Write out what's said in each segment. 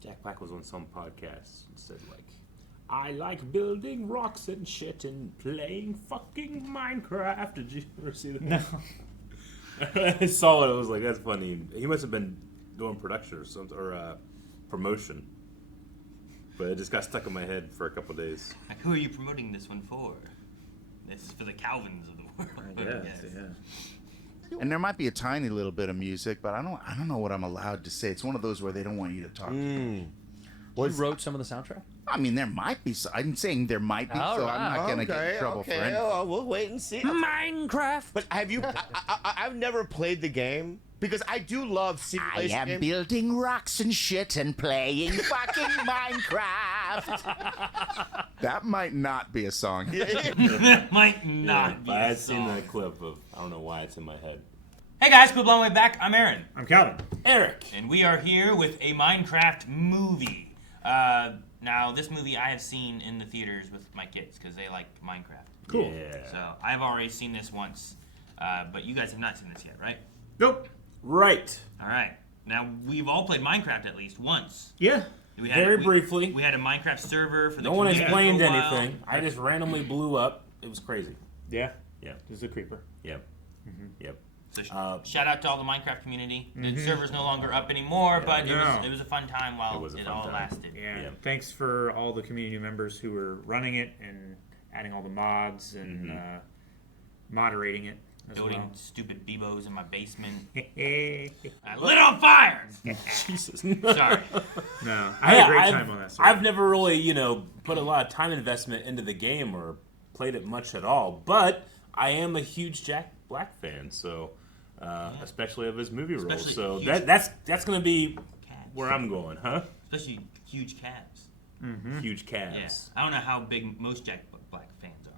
Jack Black was on some podcast and said, like, I like building rocks and shit and playing fucking Minecraft. Did you ever see that? No. I saw it. I was like, that's funny. He must have been doing production or something, or promotion. But it just got stuck in my head for a couple days. Like, who are you promoting this one for? This is for the Calvins of the world. I guess, yeah. And there might be a tiny little bit of music, but I don't know what I'm allowed to say. It's one of those where they don't want you to talk. You wrote some of the soundtrack? I mean, there might be. I'm saying there might be, All so right. I'm not gonna get in trouble for anything. Oh, we'll wait and see. Minecraft. But have you? I've never played the game because I do love simulation. I am games. building rocks and shit and playing fucking Minecraft. That might not be a song. That might not be I a had seen song. that clip of, I don't know why it's in my head. Hey guys, cool long way back. I'm Aaron. I'm Calvin. Eric. And we are here with a Minecraft movie. Now, this movie I have seen in the theaters with my kids because they like Minecraft. Cool. Yeah. So I've already seen this once, but you guys have not seen this yet, right? Nope. Right. All right. Now, we've all played Minecraft at least once. Yeah. Very briefly. We had a Minecraft server for the No one community explained for a while. anything. I just randomly blew up. It was crazy. Yeah. Yeah. This is a creeper. Yep. Yep. So shout out to all the Minecraft community. The server's no longer up anymore, Yeah. but No. it was a fun time while It was a it fun all time. lasted. Yeah. Yeah. Thanks for all the community members who were running it and adding all the mods and moderating it as Building well. stupid Bebos in my basement. no, I lit on fire! Jesus. Sorry. I had a great I've, time on that server. I've never really, put a lot of time investment into the game or played it much at all. But I am a huge Jack Black fan, so especially of his movie roles. Especially So huge- that's going to be Calves. where I'm going, huh? Especially huge calves. Huge calves. Yeah. I don't know how big most Jack Black fans are,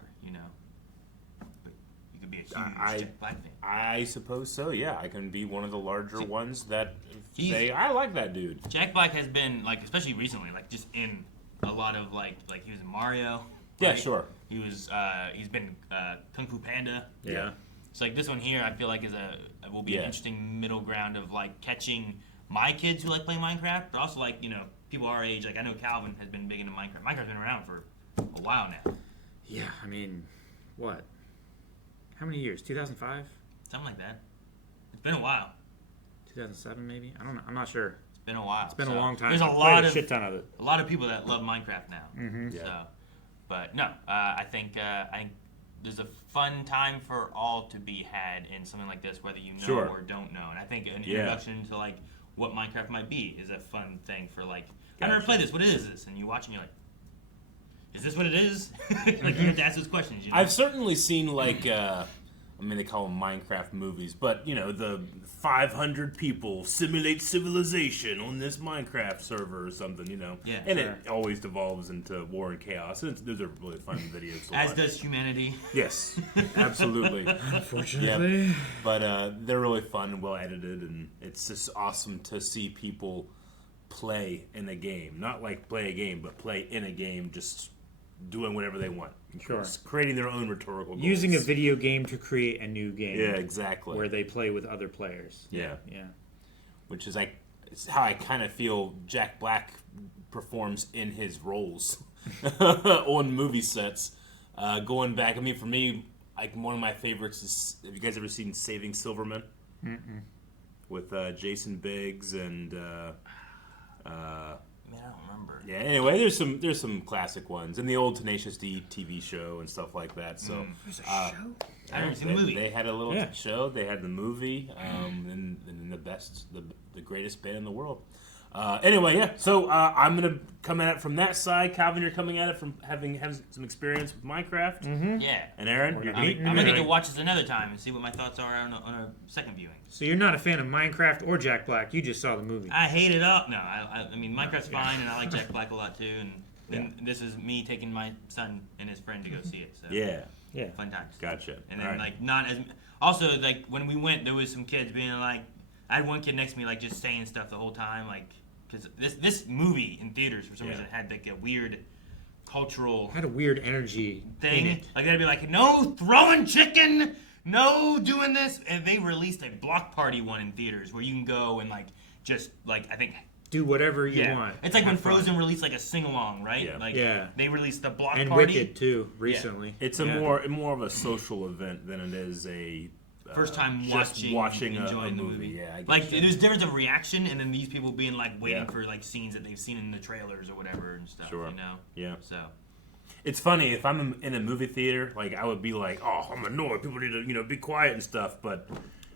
But you could be a huge Jack Black fan. I suppose so. Yeah, I can be one of the larger ones that He's- say I like that dude. Jack Black has been, especially recently, just in a lot of, he was in Mario. Yeah, right? sure. He was, he's been Kung Fu Panda. Yeah. So, this one here, I feel like will be an interesting middle ground of, catching my kids who like playing Minecraft, but also, people our age. I know Calvin has been big into Minecraft. Minecraft's been around for a while now. Yeah, I mean, what? How many years? 2005? Something like that. It's been a while. 2007 maybe? I don't know. I'm not sure. It's been a while. It's been a long time. There's a I've lot played of shit ton of it. a lot of people that love Minecraft now. Yeah. So, but no, I think there's a fun time for all to be had in something like this, whether you know Sure. or don't know. And I think an Yeah. introduction to what Minecraft might be is a fun thing for I've never played this. What is this? And you watch and you're like, is this what it is? You have to ask those questions. I've certainly seen they call them Minecraft movies, but the 500 people simulate civilization on this Minecraft server or something, Yeah, and sure. it always devolves into war and chaos. And those are really fun videos to As watch. does humanity. Yes, absolutely. Unfortunately. Yep. But they're really fun and well edited, and it's just awesome to see people play in a game. Not play a game, but play in a game, just doing whatever they want. Sure. Just creating their own rhetorical goals. Using a video game to create a new game. Yeah, exactly. Where they play with other players. Yeah. Yeah. Which is it's how I kind of feel Jack Black performs in his roles on movie sets. Going back, for me, one of my favorites is, have you guys ever seen Saving Silverman? Mm-mm. With Jason Biggs and Man, I don't remember. yeah. Anyway, there's some classic ones, and the old Tenacious D TV show and stuff like that. So There's a show? I haven't seen the movie. They had a little Yeah. show. They had the movie, and the greatest band in the world. Anyway, yeah. So I'm gonna come at it from that side. Calvin, you're coming at it from having some experience with Minecraft. Mm-hmm. Yeah. And Aaron, We're you're gonna meet in I'm the gonna get middle. to watch this another time and see what my thoughts are on a second viewing. So you're not a fan of Minecraft or Jack Black. You just saw the movie. I hate it up. No, I mean Minecraft's fine, and I like Jack Black a lot too. And then this is me taking my son and his friend to go see it. So yeah. Yeah. fun times. Gotcha. And then All right. not as also when we went, there was some kids being I had one kid next to me just saying stuff the whole time because this movie in theaters for some reason had a weird cultural Had a weird energy in thing. it. They'd be no throwing chicken, no doing this. And they released a block party one in theaters where you can go and I think do whatever you Yeah. want. It's like when Have fun. Frozen released like a sing-along, right? Yeah. Like Yeah. they released the block And party. Wicked too recently. It's a Yeah. more of a social event than it is a First time just watching a enjoying the movie. movie. Yeah, I get Like you. there's difference of reaction, and then these people being like waiting Yeah. for like scenes that they've seen in the trailers or whatever and stuff. Sure. You know. Yeah. So. It's funny if I'm in a movie theater, like I would be like, "Oh, I'm annoyed. People need to, be quiet and stuff." But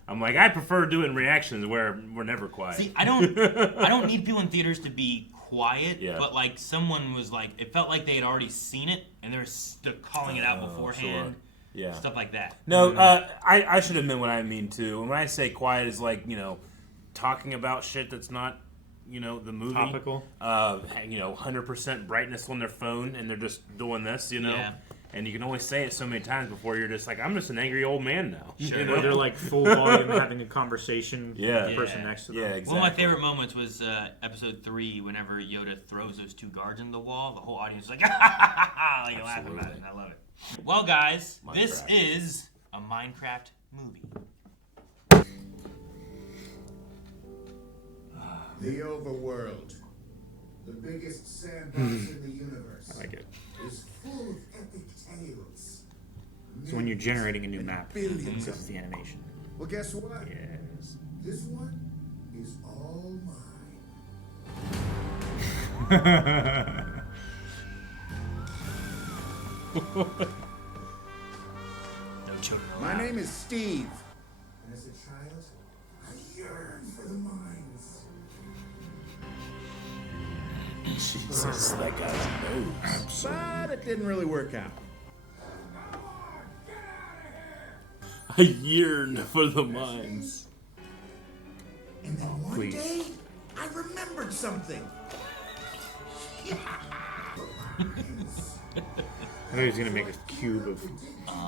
I'm like, I prefer doing reactions where we're never quiet. See, I don't need people in theaters to be quiet. Yeah. But like someone was like, it felt like they had already seen it and they're calling it out beforehand. Sure. Yeah. Stuff like that. No, I should admit what I mean too. When I say quiet, is like talking about shit that's not the movie. Topical. 100% brightness on their phone, and they're just doing this, Yeah. And you can only say it so many times before you're just like, I'm just an angry old man now. Sure. Or they're like full volume having a conversation with Yeah. the person Yeah. next to them. Yeah, exactly. One of my favorite moments was episode 3, whenever Yoda throws those 2 guards in the wall. The whole audience is like, like laughing about it. I love it. Well, guys, this is a Minecraft movie. The overworld, the biggest sandbox in the universe, I like it. is full of epic tales. So when you're generating a new map, Billions this is the animation. Well, guess what? Yes. This one is all mine. No children My allowed. name is Steve. And as a child, I yearned for the mines. Jesus, that guy's nose. But it didn't really work out. I yearn for the mines. And then one Please. day, I remembered something. I thought he was gonna make a cube of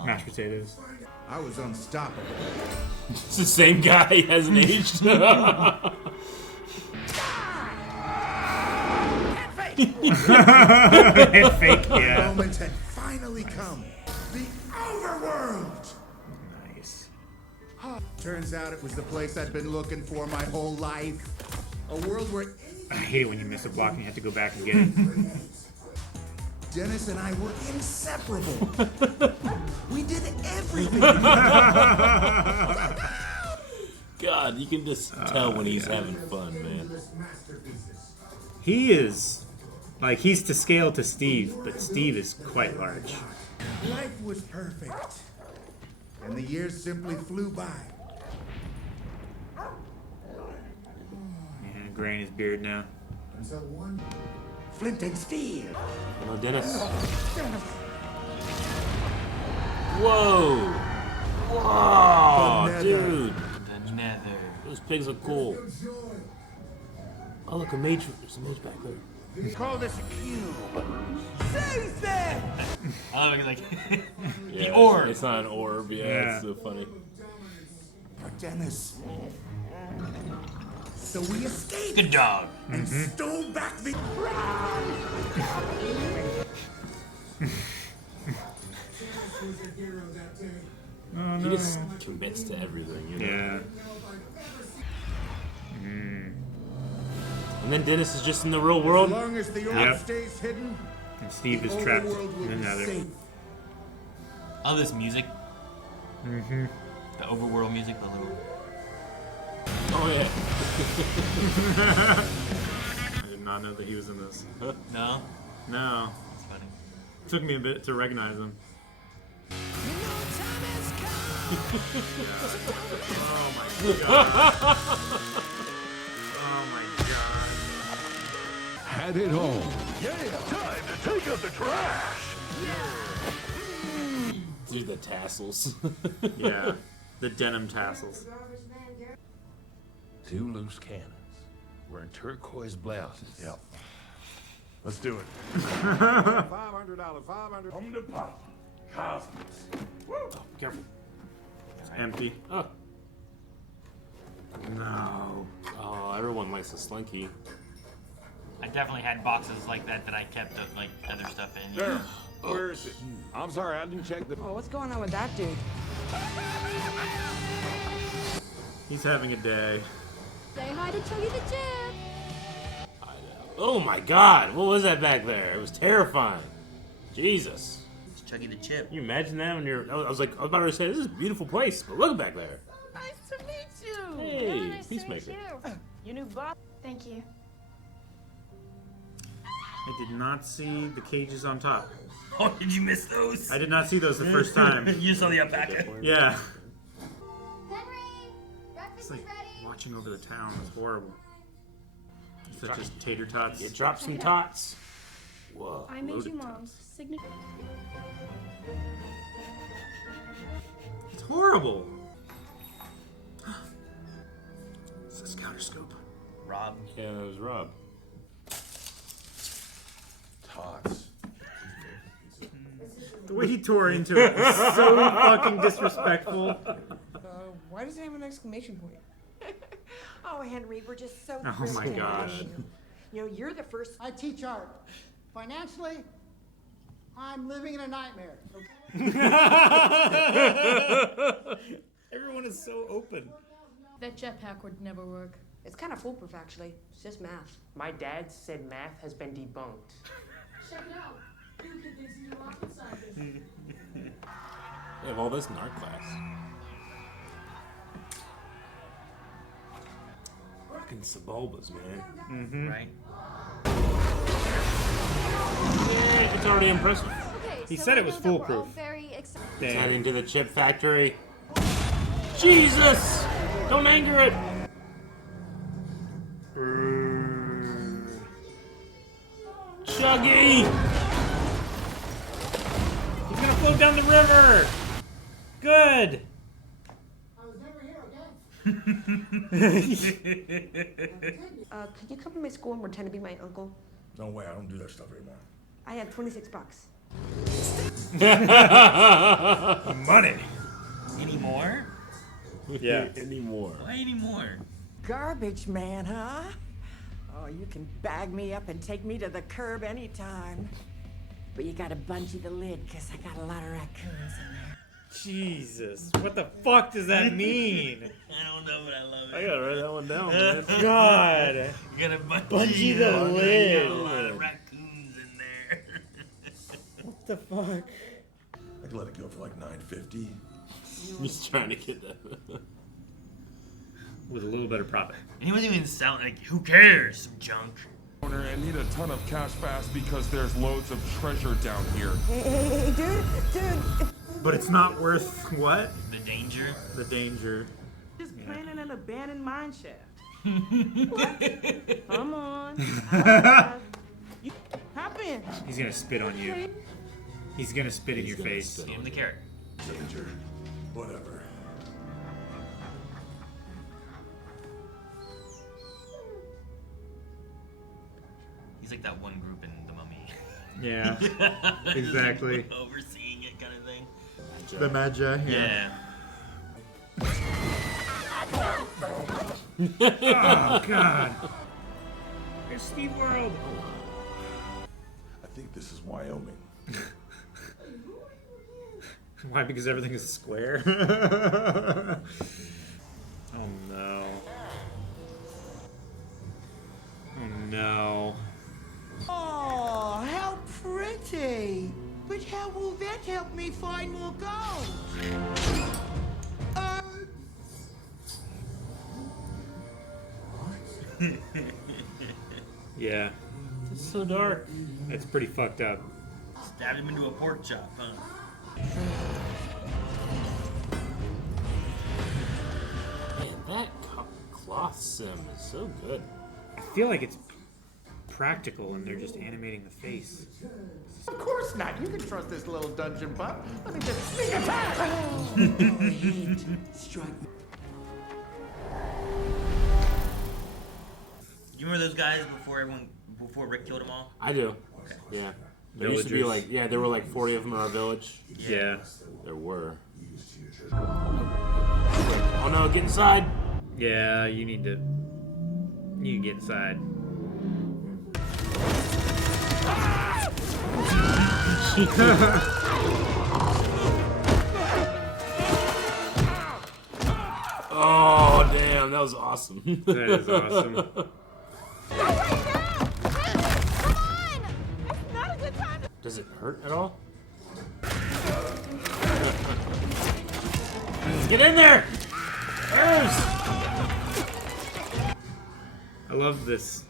mashed potatoes. I was unstoppable. It's the same guy. He hasn't aged. And fake, The yeah. moment had finally come. The overworld! Nice. Turns out it was the place I'd been looking for my whole life. A world where I hate it when you miss a block and you have to go back and get it. Dennis and I were inseparable. We did everything. God, you can just tell when he's having fun, man. He is, like, he's to scale to Steve, but Steve is quite large. Life was perfect. And the years simply flew by. Yeah, graying his beard now. Until one Flint and Steel. Hello, Dennis. Whoa! Whoa, The nether. dude. The Nether. Those pigs are cool. Oh, look, a mage. There's a mage back there. Call this a cube. I love it, like, Yeah, the orb. It's not an orb. Yeah, Yeah. it's so funny. For Dennis. So we escaped Good dog. and stole back the. He just commits to everything, Yeah. And then Dennis is just in the real As world. long as the orb Yep. stays hidden, And Steve the is trapped overworld will in be another. safe. I love this music. The overworld music, the little. Oh yeah. I did not know that he was in this. No? No. It's funny. It took me a bit to recognize him. Oh my god. Oh my god. Had it all. Dude, the tassels. Yeah. The denim tassels. 2 loose cannons. Wearing turquoise blouses. Yep. Let's do it. $500. 500. Home to pop. Cosmos. Careful. It's empty. Oh. No. Oh, everyone likes a slinky. I definitely had boxes like that I kept of, like, other stuff in. There. Where is it? I'm sorry, I didn't check the. Oh, what's going on with that dude? He's having a day. Say hi to Chuggy the Chip. Oh my God! What was that back there? It was terrifying. Jesus. It's Chuggy the Chip. Can you imagine that when you're? I was about to say this is a beautiful place, but look back there. Nice to meet you. Hey, Nice to Peacemaker. meet you. You new boss. Thank you. I did not see the cages on top. Oh, did you miss those? I did not see those the first time. You saw the alpaca. Yeah. Henry, breakfast It's like is ready. watching over the town. It's horrible. Such as tater tots. You dropped some tots. Whoa. I made loaded you mom's signature. It's horrible. It's a scouter scope. Rob. Yeah, it was Rob. Tots. The way he tore into it was so fucking disrespectful. Why does it have an exclamation point? Oh, Henry, we're just so Oh thrilled my to have gosh. you. You know, you're the first. I teach art. Financially, I'm living in a nightmare. Everyone is so open. That jetpack would never work. It's kind of foolproof, actually. It's just math. My dad said math has been debunked. Check it out. Who could this new rocket scientist? They have all this in art class. Fucking Sebulbas, man. Right? Yeah, it's already impressive. Okay, He so said I it was know that we're all foolproof. very excited. It's Damn. heading to the chip factory. Jesus! Don't anger it! Chuggy! He's gonna float down the river. Good. I was never here again. Could you come to my school and pretend to be my uncle? No way, I don't do that stuff anymore. I have $26. Money! Any more? Yeah. Anymore. Why any more? Garbage man, huh? Oh, you can bag me up and take me to the curb anytime. But you gotta bungee the lid, because I got a lot of raccoons in there. Jesus. What the fuck does that mean? I don't know, but I love I it. gotta write that one down, man. God. You gotta Bungee the lid. Got a lot of raccoons in there. What the fuck? I could let it go for like $9.50. He's trying to get that. With a little bit of profit. Anyone even sound like, who cares? Some junk. And need a ton of cash fast because there's loads of treasure down here. Hey, dude. But it's not worth what? The danger. The danger. Just planning an abandoned mine shaft. Come on. Hop in. He's gonna spit on you. He's gonna spit in your face. Give him the carrot. Danger. Whatever. He's like that one group in The Mummy. Yeah. Exactly. Overseeing it kind of thing. The Magi. Yeah. Oh God. There's Steve World. I think this is Wyoming. Why? Because everything is square. Oh no. Oh no. Oh, how pretty. But how will that help me find more gold? Yeah. It's so dark. It's pretty fucked up. Stabbed him into a pork chop, huh? Man, that cloth sim is so good. I feel like it's practical and they're just animating the face. Of course not. You can trust this little dungeon pup. Let me just sneak attack. Strike. You remember those guys before Rick killed them all? I do. Yeah. There used to be Villagers. there were like 40 of them in our village. Yeah. There were. Oh no, get inside! Yeah, you need to get inside. Oh damn, that was awesome. That is awesome. Does it hurt at all? Get in there! I love this.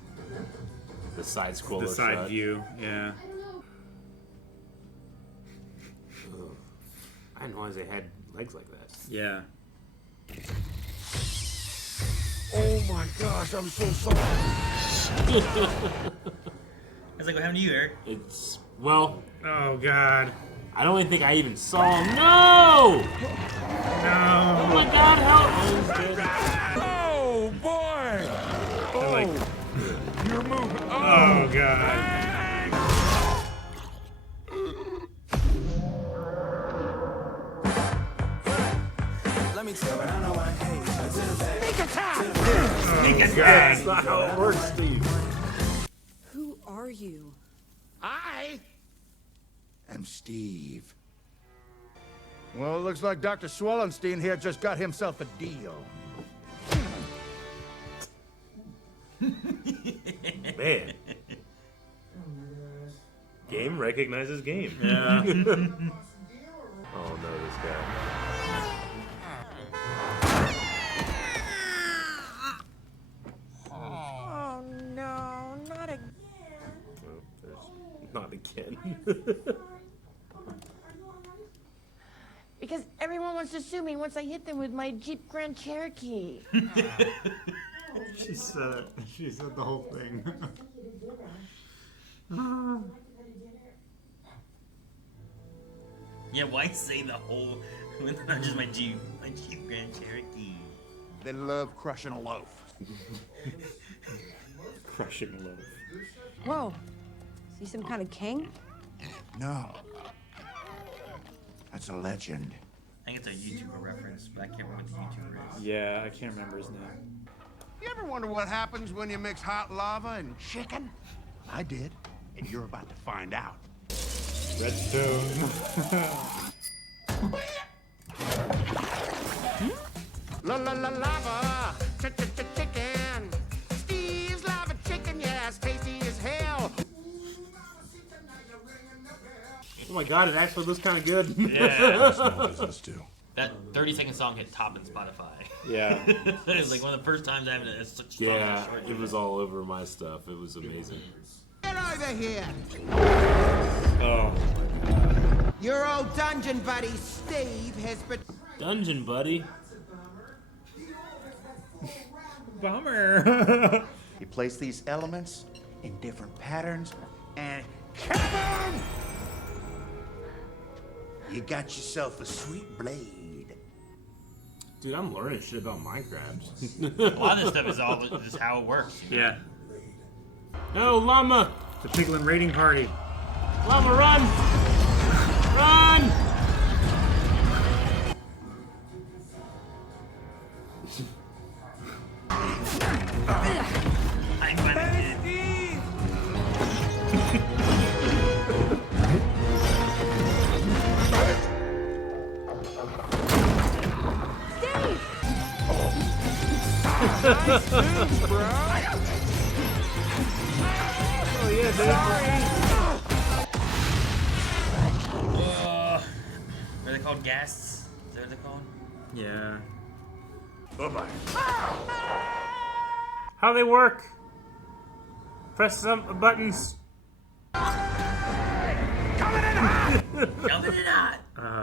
The side scroller. The side shot. view, yeah. I didn't realize they had legs like that. Yeah. Oh my gosh, I'm so sorry. I was like, what happened to you, Eric? It's, well... Oh, God. I don't even think I even saw him. No! No! Oh my God, help! Oh boy! Oh, Like, you're moving. oh, God. Let me tell you, I know I hate Oh, God. That's not how it works, Steve. Who are you? I am Steve. Well, it looks like Dr. Swellenstein here just got himself a deal. Man. Game recognizes game. Yeah. Oh no, this guy. Oh no, not again. Oh, there's not again. Because everyone wants to sue me once I hit them with my Jeep Grand Cherokee. She said it. She said the whole thing. Yeah, why say the whole? Not just my Jeep Grand Cherokee. They love crushing a loaf. Crushing loaf. Whoa. Is he some kind of king? No. That's a legend. I think it's a YouTuber reference, but I can't remember what the YouTuber is. Yeah, I can't remember his name. You ever wonder what happens when you mix hot lava and chicken? I did, and you're about to find out. Redstone. La la la lava, chicken. Steve's lava chicken, yes, tasty as hell. Oh my God, it actually looks kind of good. Yeah. small business too. That 30-second song hit top in Spotify. Yeah. It was like one of the first times I have it. Such strong Yeah, short it was all over my stuff. It was amazing. Get over here. Oh. Your old dungeon buddy Steve has been. Dungeon buddy. Bummer. You place these elements in different patterns, and Kevin! You got yourself a sweet blade. Dude, I'm learning shit about Minecraft. A lot of this stuff is all just how it works. Yeah. No, llama! The Piglin raiding party. Llama, run! Run! I finally did. Nice moves, bro. Oh yeah, dude. What are they called? Ghasts? Is that what they're called? Yeah. Bye-bye. How they work? Press some buttons. Coming in hot!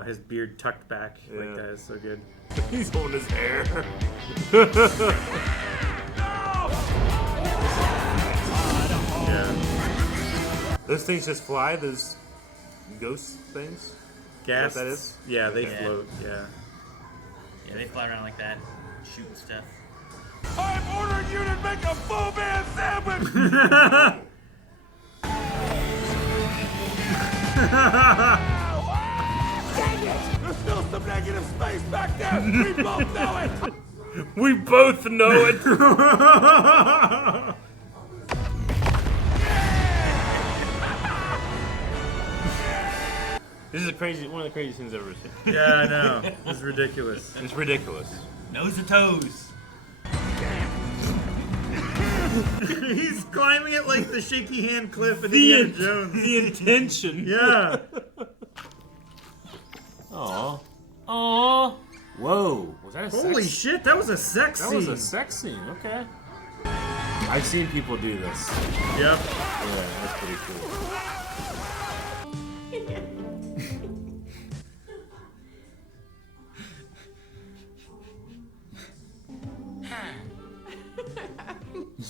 His beard tucked back like that is so good. He's holding his hair. Yeah. Those things just fly, those ghost things? Gas. That is? Yeah, they float. Yeah. Yeah, they fly around like that, shooting stuff. I've ordered you to make a full man sandwich! Dang it! There's still some negative space back there! We both know it! We both know it! This is one of the craziest things I've ever seen. Yeah, I know. It's ridiculous. It's ridiculous. Nose to toes. He's climbing it like the shaky hand cliff in The Indiana Jones. The intention. Yeah. Aw. Aw. Whoa. Was that a Holy sex? shit, that was a sex scene. That was a sex scene. Okay. I've seen people do this. Yep. Yeah, that's pretty cool.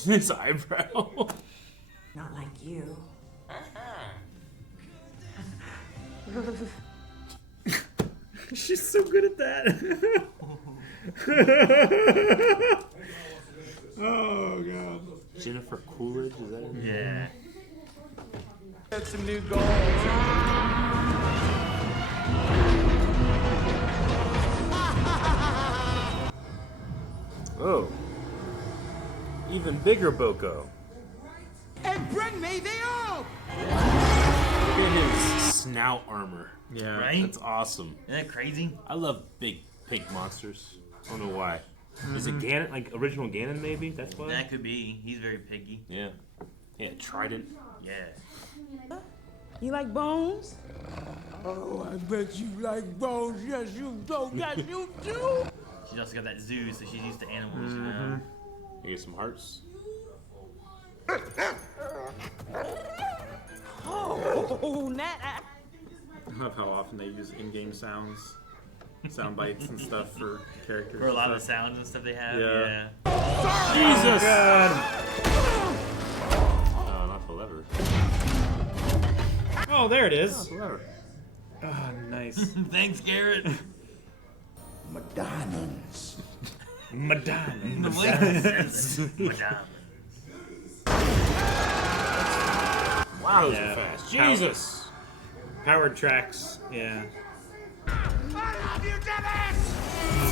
His eyebrow. Not like you. She's so good at that. Oh god. Jennifer Coolidge, is that her name? Yeah. Get some new goals. Oh. Even bigger Boko. And bring me the oak! Look at his snout armor. Yeah. Right? That's awesome. Isn't that crazy? I love big pink monsters. I don't know why. Is it Ganon, like original Ganon maybe? That's why? That could be. He's very piggy. Yeah. Yeah, Trident. Yeah. You like bones? Oh, I bet you like bones. Yes, you do. Yes, you do. She's also got that zoo, so she's used to animals, you know? You get some hearts. Oh, Nat. I love how often they use in-game sounds, sound bites and stuff for characters. For a lot and of the stuff. sounds and stuff they have. Yeah. Yeah. Jesus! Oh, not the lever. Oh, there it is. Not the lever. Oh, nice. Thanks, Garrett. Madonnans. Madonna. The way he says it. Madonna. Wow, those Yeah. are fast. Jesus! Powered tracks, yeah. I love you, Dennis!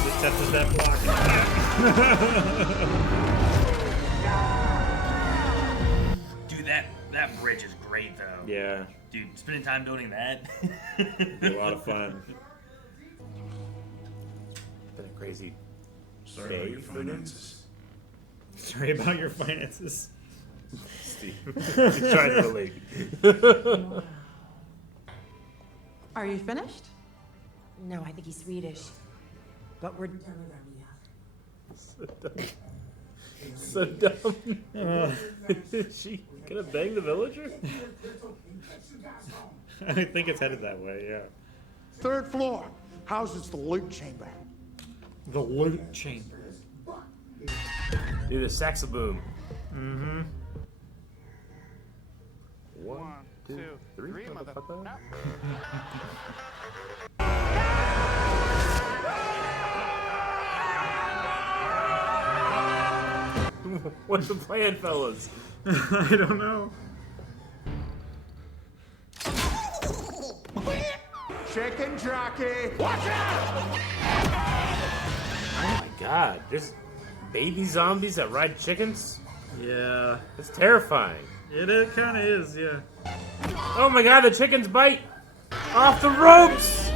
It touches that block. Dude, that bridge is great, though. Yeah, Dude, spending time building that. a lot of fun. Been a crazy Sorry about your finances. Sorry about your finances. Steve. He's trying to relate. Are you finished? No, I think he's Swedish. But we're. So dumb. So dumb. Is she gonna bang the villager? I think it's headed that way, yeah. Third floor houses the loot chamber. The loot chamber. Do the saxoboom. Mm-hmm. 1, 2, 3, motherfucker. What's the plan, fellas? I don't know. Chicken jockey. Watch out! Oh my god, there's baby zombies that ride chickens? Yeah. It's terrifying. It kind of is, yeah. Oh my god, the chickens bite off the ropes!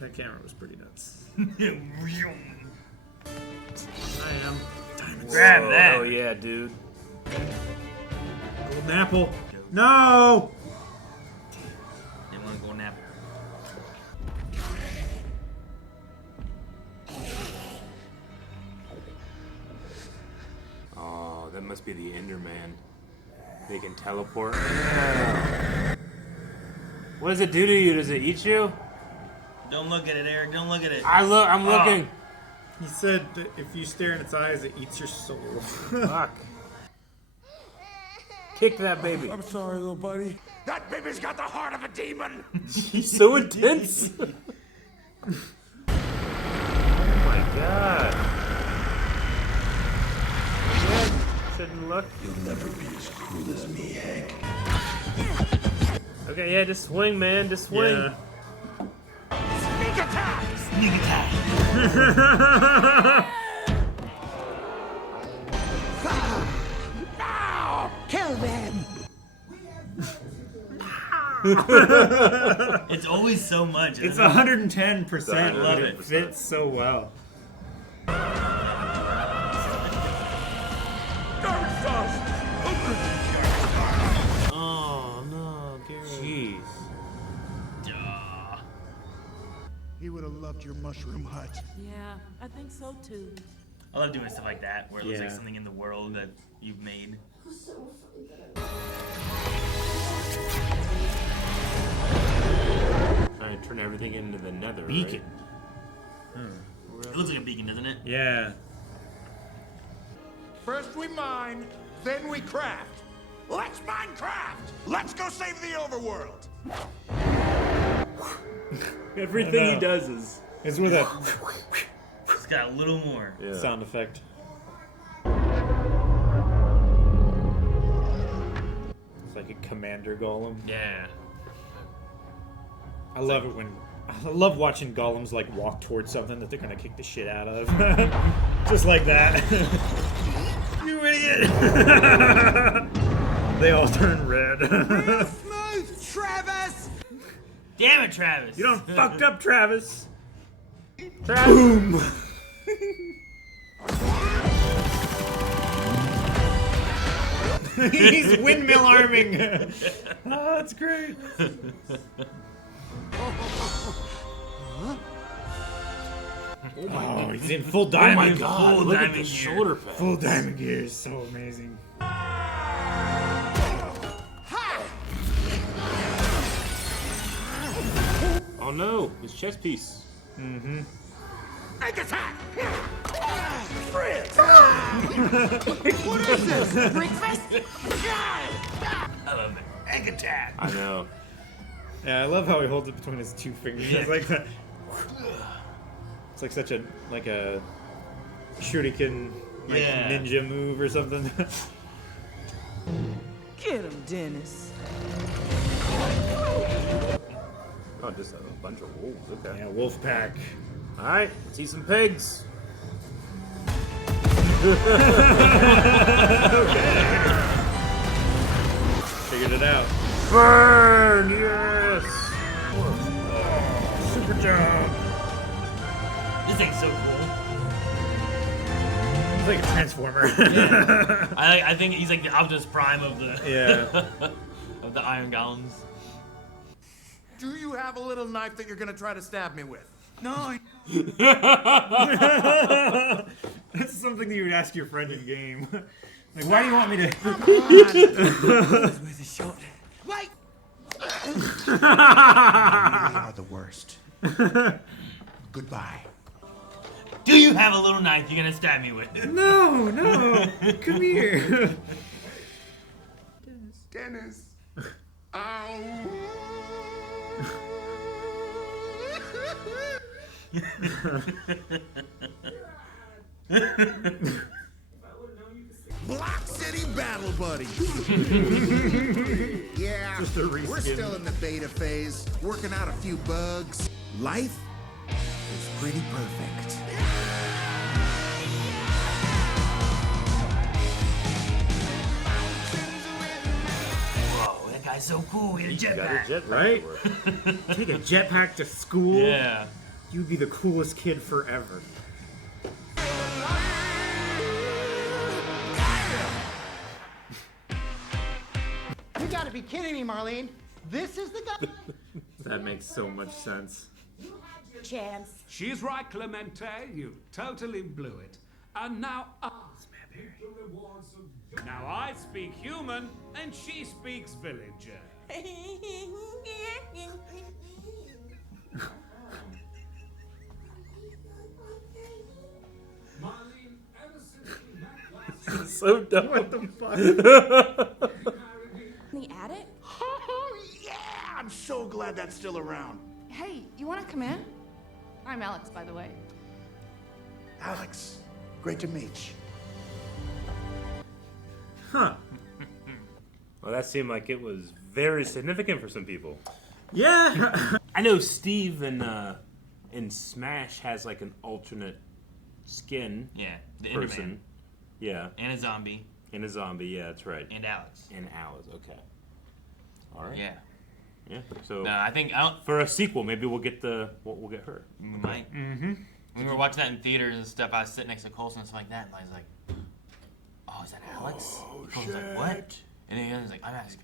That camera was pretty nuts. I am. Grab that. Oh yeah, dude. Golden apple. No! They want to go nap. Oh, that must be the Enderman. They can teleport. What does it do to you? Does it eat you? Don't look at it, Eric. Don't look at it. I'm looking. He said that if you stare in its eyes, it eats your soul. Fuck. Kick that baby. I'm sorry, little buddy. That baby's got the heart of a demon. He's so intense. Oh my god. Shouldn't look. You'll never be as cool as me, Hank. Okay, yeah, just swing, man. Just swing. Yeah. Sneak attack! Sneak attack. Now! Kill them! It's always so much. It's isn't it? 110%. I love it. It fits so well. loved your mushroom hut. Yeah, I think so too. I love doing stuff like that, where it looks like Yeah. something in the world that you've made. Trying to turn everything into the nether. Beacon. Right? It looks like a beacon, doesn't it? Yeah. First we mine, then we craft. Let's Minecraft! Let's go save the overworld! Everything he does is. It's with a It's got a little more. Yeah. sound effect. It's like a commander golem. Yeah. I love it when I love watching golems like walk towards something that they're gonna kick the shit out of. Just like that. You idiot! They all turn red. Smooth, Travis! Damn it, Travis! You done fucked up, Travis. Boom! He's windmill arming. Oh, that's great. Oh, he's in full diamond. Oh my god, Full look at diamond the gear. shoulder pads. Full diamond gear is so amazing. Oh no, his chest piece. Mm-hmm. Make attack! Fritz! What is this? Breakfast? I love it. Egg attack! I know. Yeah, I love how he holds it between his two fingers. Yeah. It's like that. It's like such a shuriken Yeah. ninja move or something. Get him, Dennis. Oh, just a bunch of wolves. Okay. Yeah, wolf pack. All right, let's eat some pigs. Figured it out. Burn! Yes. Super jump. This thing's so cool. It's like a transformer. Yeah. I think he's like the Optimus Prime of the Yeah. of the Iron Golems. Do you have a little knife that you're gonna try to stab me with? No. That's something that you would ask your friend in game. Like, why do you want me to? With a short. Wait! You are the worst. Goodbye. Do you have a little knife you're gonna stab me with? No, no. Come here. Dennis. Ow. Block City Battle Buddy. Yeah, Just a we're reskin. still in the beta phase, working out a few bugs. Life is pretty perfect. Whoa, that guy's so cool. He had a Got a jetpack. jetpack. Right? over. Take a jetpack to school. Yeah. You'd be the coolest kid forever. You gotta be kidding me, Marlene. This is the guy. That makes so much sense. Chance. She's right, Clemente. You totally blew it. And now Now I speak human, and she speaks villager. So dumb. What the fuck? The attic? Oh, yeah! I'm so glad that's still around. Hey, you want to come in? I'm Alex, by the way. Alex, great to meet you. Huh. Well, that seemed like it was very significant for some people. Yeah. I know Steve in Smash has like an alternate skin. Yeah, the person. Enderman. Yeah. And a zombie. And a zombie. Yeah, that's right. And Alex. And Alex. Okay. All right. Yeah. Yeah. So No, I think I don't. for a sequel, maybe we'll get we'll get her. We might. Mm-hmm. When we were watching that in theaters and stuff, I was sitting next to Colson and stuff like that, and I was like, "Oh, is that Alex?" Colson's like, "What?" And then he was like, "I'm asking."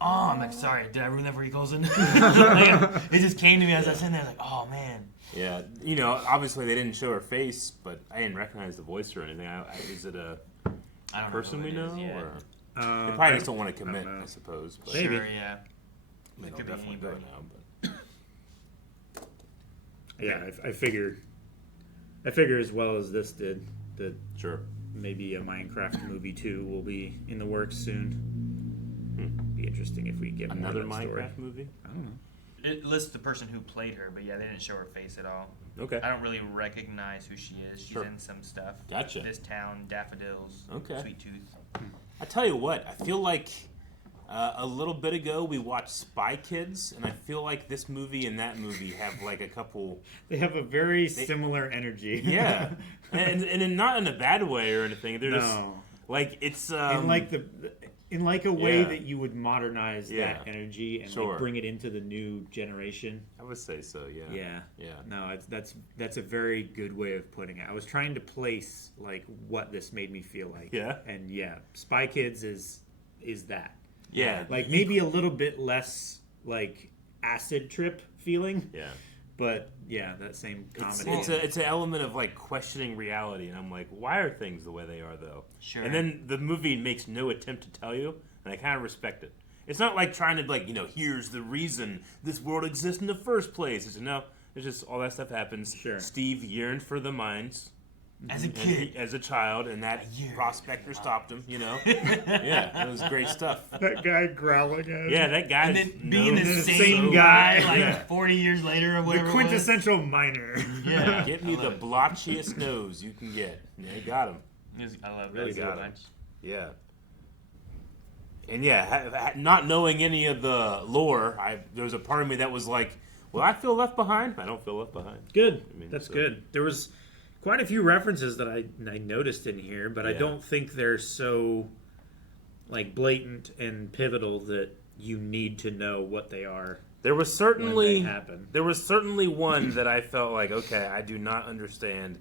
I'm like, sorry, did I ruin that for you, Colson? Like, it just came to me as I was sitting there, like, oh man. Yeah, you know, obviously they didn't show her face, but I didn't recognize the voice or anything. Is it a person we know? Or they probably just don't want to commit, I suppose. But Maybe. Sure, yeah. I mean, It could they'll be definitely go anybody. now. But Yeah, I figure as well as this did that. Sure. Maybe a Minecraft movie 2 will be in the works soon. Be interesting if we get another more of that Minecraft story. movie. I don't know. It lists the person who played her, but yeah, they didn't show her face at all. Okay. I don't really recognize who she is. She's Sure. in some stuff. Gotcha. This Town, Daffodils, Okay. Sweet Tooth. I tell you what, I feel like a little bit ago we watched Spy Kids, and I feel like this movie and that movie have like a couple. They have a very similar energy. Yeah, and not in a bad way or anything. They're just No. like it's in like a way Yeah. that you would modernize that Yeah. energy and Sure. like bring it into the new generation. I would say so. Yeah. Yeah. Yeah. No, that's a very good way of putting it. I was trying to place like what this made me feel like. Yeah. And yeah, Spy Kids is that. Yeah. Like maybe a little bit less like acid trip feeling. Yeah. But yeah, that same comedy. It's an element of like questioning reality, and I'm like, why are things the way they are though? Sure. And then the movie makes no attempt to tell you, and I kind of respect it. It's not like trying to like here's the reason this world exists in the first place. It's it's just all that stuff happens. Sure. Steve yearned for the mines. As a kid. As a child, and that prospector stopped him, Yeah, that was great stuff. That guy growling at him. Yeah, that guy. And then being the the same same guy, guy. like 40 years later or whatever. The quintessential miner. Yeah. Get me the blotchiest nose you can get. Yeah, you got him. I love Really that so got him. much. Yeah. And yeah, not knowing any of the lore, there was a part of me that was like, "Well, I feel left behind." I don't feel left behind. Good. I mean, That's so- good. There was quite a few references that I noticed in here, but I Yeah. don't think they're so like blatant and pivotal that you need to know what they are. There was certainly when they happen. There was certainly one that I felt like, okay, I do not understand,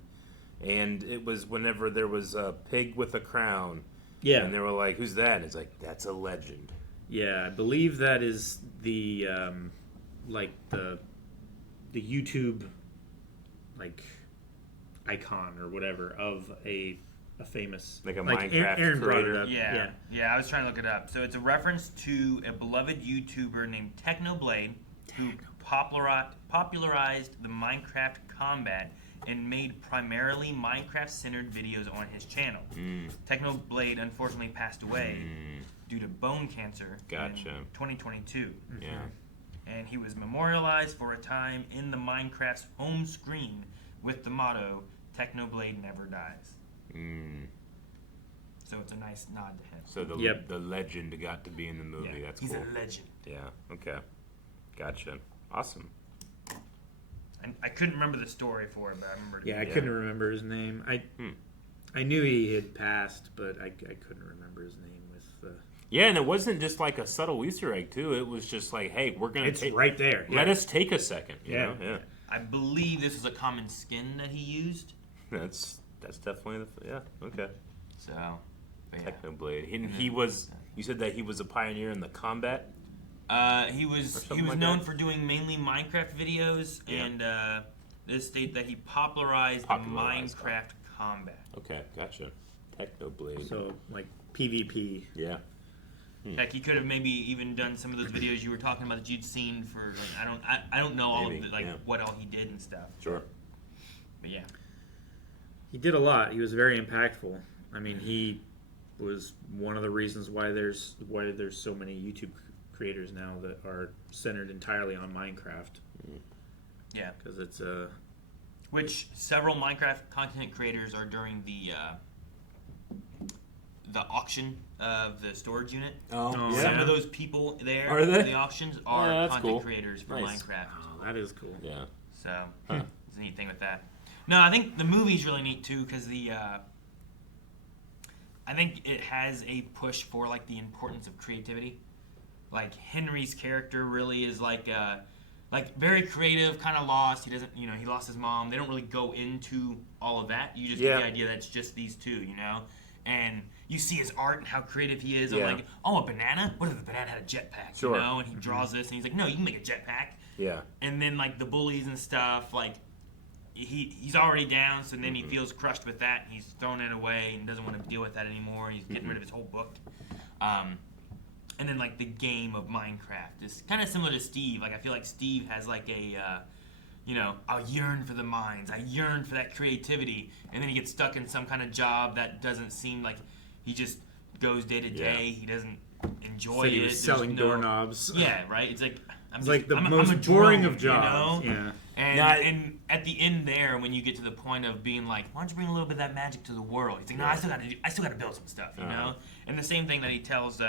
and it was whenever there was a pig with a crown. Yeah. And they were like, "Who's that?" And it's like, "That's a legend." Yeah, I believe that is the like the YouTube like icon or whatever of a famous Like a Minecraft Aaron brought it creator. up. Yeah, I was trying to look it up. So it's a reference to a beloved YouTuber named Technoblade, who popularized the Minecraft combat and made primarily Minecraft-centered videos on his channel. Technoblade unfortunately passed away due to bone cancer in 2022. Yeah. And he was memorialized for a time in the Minecraft's home screen with the motto, "Technoblade never dies." So it's a nice nod to him. So the legend got to be in the movie. Yeah, That's he's cool. a legend. Yeah. Okay. Gotcha. Awesome. I couldn't remember the story for it, but I remember. Yeah, I couldn't remember his name. I knew he had passed, but I couldn't remember his name with. Yeah, and it wasn't just like a subtle Easter egg too. It was just like, hey, we're gonna. It's right there. Let us take a second. You know? Yeah. I believe this was a common skin that he used. That's definitely okay. So. But yeah. Technoblade. And he was. You said that he was a pioneer in the combat. He was known for doing mainly Minecraft videos, and this state that he popularized the Minecraft combat. Okay, gotcha. Technoblade. So like PvP. Yeah. Heck, he could have maybe even done some of those videos you were talking about that you'd seen for. Like, I don't know all of it, what all he did and stuff. Sure. But yeah. He did a lot. He was very impactful. I mean, he was one of the reasons why there's so many YouTube creators now that are centered entirely on Minecraft. Yeah, because it's a which several Minecraft content creators are during the auction of the storage unit. Oh, some of those people there are they? in the auctions are content cool. creators for Nice. Minecraft. Oh, that is cool. Yeah. So it's a neat thing with that. No, I think the movie's really neat too because I think it has a push for like the importance of creativity. Like Henry's character really is like very creative, kind of lost. He doesn't, he lost his mom. They don't really go into all of that. You just get the idea that it's just these two, and you see his art and how creative he is. Yeah. I'm like, oh, a banana? What if the banana had a jetpack? Sure. You know, and he draws this, and he's like, no, you can make a jetpack. Yeah. And then like the bullies and stuff, like he's already down, so then he feels crushed with that. And he's throwing it away and doesn't want to deal with that anymore. He's getting rid of his whole book. And then like the game of Minecraft is kind of similar to Steve. Like I feel like Steve has like a, I yearn for the mines. I yearn for that creativity, and then he gets stuck in some kind of job that doesn't seem like he just goes day to day. He doesn't enjoy Said he it. was selling doorknobs. Yeah, right. It's like it's like the most boring of jobs. You know? Yeah. And at the end there, when you get to the point of being like, why don't you bring a little bit of that magic to the world? He's like, no, I still got to build some stuff, you know. And the same thing that he tells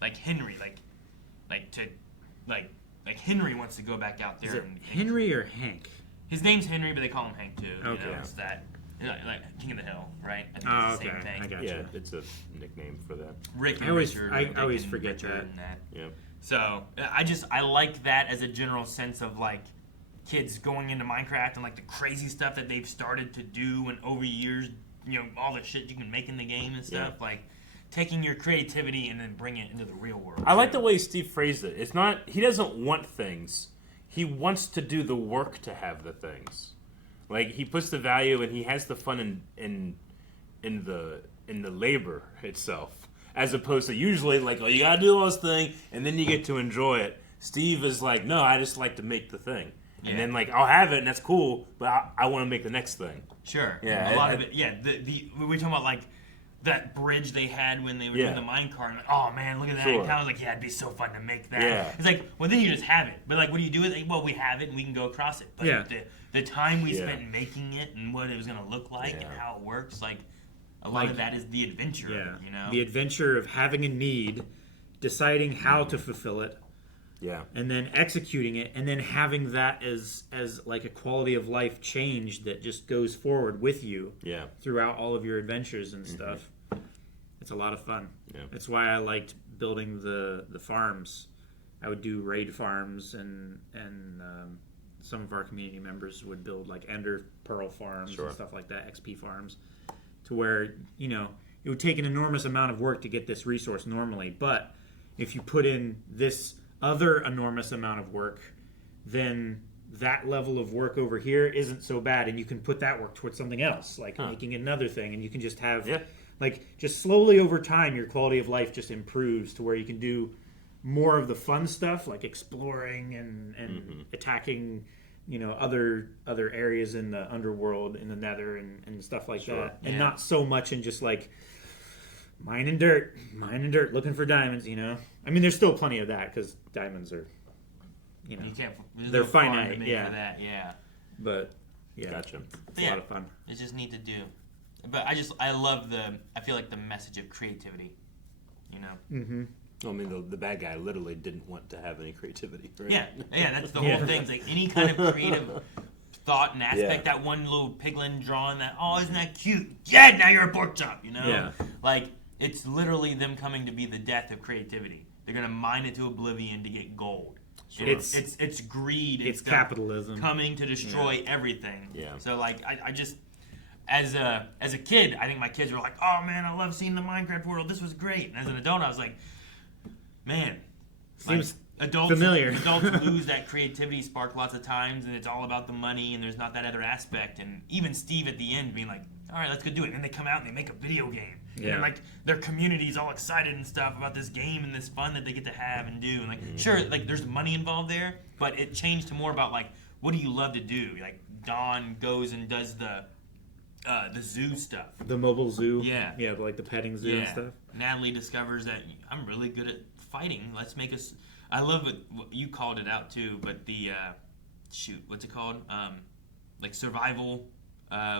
like Henry, like Henry wants to go back out there. Is it and Henry or Hank? His name's Henry, but they call him Hank too. Okay. You know, it's that like King of the Hill, right? I think Oh, it's the same okay. thing. I got Yeah, you. it's a nickname for that. Rick and I always, Richard. I always and forget Richard that. and that. Yeah. So I like that as a general sense of like kids going into Minecraft and like the crazy stuff that they've started to do, and over years, all the shit you can make in the game and stuff. Yeah. Like taking your creativity and then bringing it into the real world. I like the way Steve phrased it. It's not he doesn't want things. He wants to do the work to have the things. Like he puts the value and he has the fun in the labor itself. As opposed to usually like, oh, you gotta do this thing and then you get to enjoy it. Steve is like, no, I just like to make the thing. Yeah. And then like I'll have it and that's cool, but I want to make the next thing. Sure. Yeah. A lot of it. Yeah. We were talking about like that bridge they had when they were doing the minecart. Like, oh man, look at that! Sure. And I was like, yeah, it'd be so fun to make that. Yeah. It's like, well, then you just have it. But like, what do you do with it? Well, we have it and we can go across it. But Yeah. the time we spent making it and what it was gonna look like and how it works, like a lot of that is the adventure. Yeah. You know, The adventure of having a need, deciding how to fulfill it, Yeah. and then executing it, and then having that as like a quality of life change that just goes forward with you Yeah. throughout all of your adventures and stuff. It's a lot of fun. Yeah. That's why I liked building the farms. I would do raid farms, and some of our community members would build like ender pearl farms and stuff like that, XP farms, to where it would take an enormous amount of work to get this resource normally, but if you put in this other enormous amount of work, then that level of work over here isn't so bad, and you can put that work towards something else, like making another thing, and you can just have like just slowly over time your quality of life just improves to where you can do more of the fun stuff like exploring and attacking other areas in the underworld, in the nether and stuff like that, and not so much in just like mining dirt looking for diamonds. I mean, there's still plenty of that because diamonds are you can't. they're no farm to finite, make yeah. For that, yeah. But yeah, Gotcha. it's a lot of fun. It's just neat to do. But I love I feel like the message of creativity. Mm-hmm. I mean, the bad guy literally didn't want to have any creativity, right? Yeah, that's the whole thing. It's like any kind of creative thought and aspect. Yeah. That one little piglin drawing that, oh, isn't that cute? Yeah, now you're a pork chop, Yeah. Like, it's literally them coming to be the death of creativity. They're going to mine it to oblivion to get gold. Sure. It's greed. It's capitalism coming to destroy everything. Yeah. So, like, I just... As a kid, I think my kids were like, oh, man, I love seeing the Minecraft world. This was great. And as an adult, I was like, man, seems adults familiar. Adults lose that creativity spark lots of times, and it's all about the money, and there's not that other aspect. And even Steve at the end being like, all right, let's go do it. And then they come out and they make a video game. Yeah. And like their community's all excited and stuff about this game and this fun that they get to have and do. And like, sure, like there's money involved there, but it changed to more about like, what do you love to do? Like Don goes and does the zoo stuff. The mobile zoo. Yeah. Yeah, like the petting zoo and stuff. Natalie discovers that I'm really good at fighting. Let's make us... I love what you called it out too, but the... what's it called? Like survival...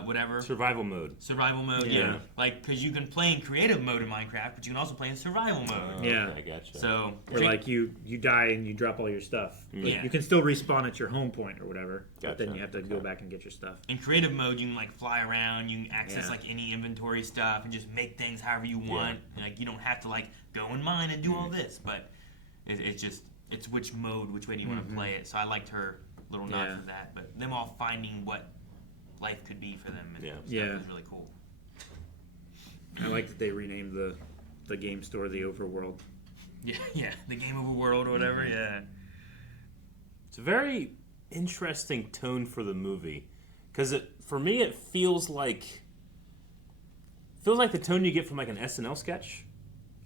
whatever. Survival mode. Survival mode, yeah. Like, because you can play in creative mode in Minecraft, but you can also play in survival mode. Yeah. I gotcha. So... Or like you die and you drop all your stuff. Yeah. You can still respawn at your home point or whatever, but then Gotcha. you have to go back and get your stuff. In creative mode, you can like fly around, you can access like any inventory stuff and just make things however you want. And, like you don't have to like go and mine and do all this, but it's just which way do you want to play it. So I liked her little nod for that, but them all finding what life could be for them and stuff is really cool. I like that they renamed the game store the Overworld. Yeah, the Game Over World or whatever. Mm-hmm. Yeah, it's a very interesting tone for the movie because for me it feels like the tone you get from like an SNL sketch,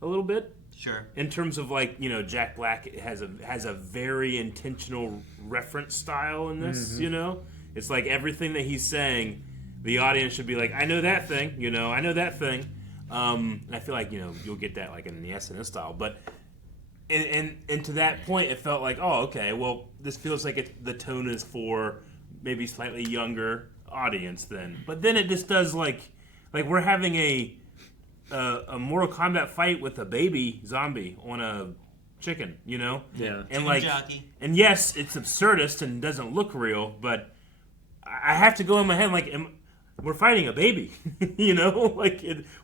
a little bit. Sure. In terms of like Jack Black has a very intentional reference style in this. Mm-hmm. It's like everything that he's saying, the audience should be like, I know that thing. I know that thing. And I feel like you'll get that like in the SNL style, but. And to that point, it felt like, oh, okay, well, this feels like the tone is for maybe slightly younger audience then. But then it just does like we're having a Mortal Kombat fight with a baby zombie on a chicken, Yeah. And Chicken jockey. And yes, it's absurdist and doesn't look real, but I have to go in my head like, we're fighting a baby,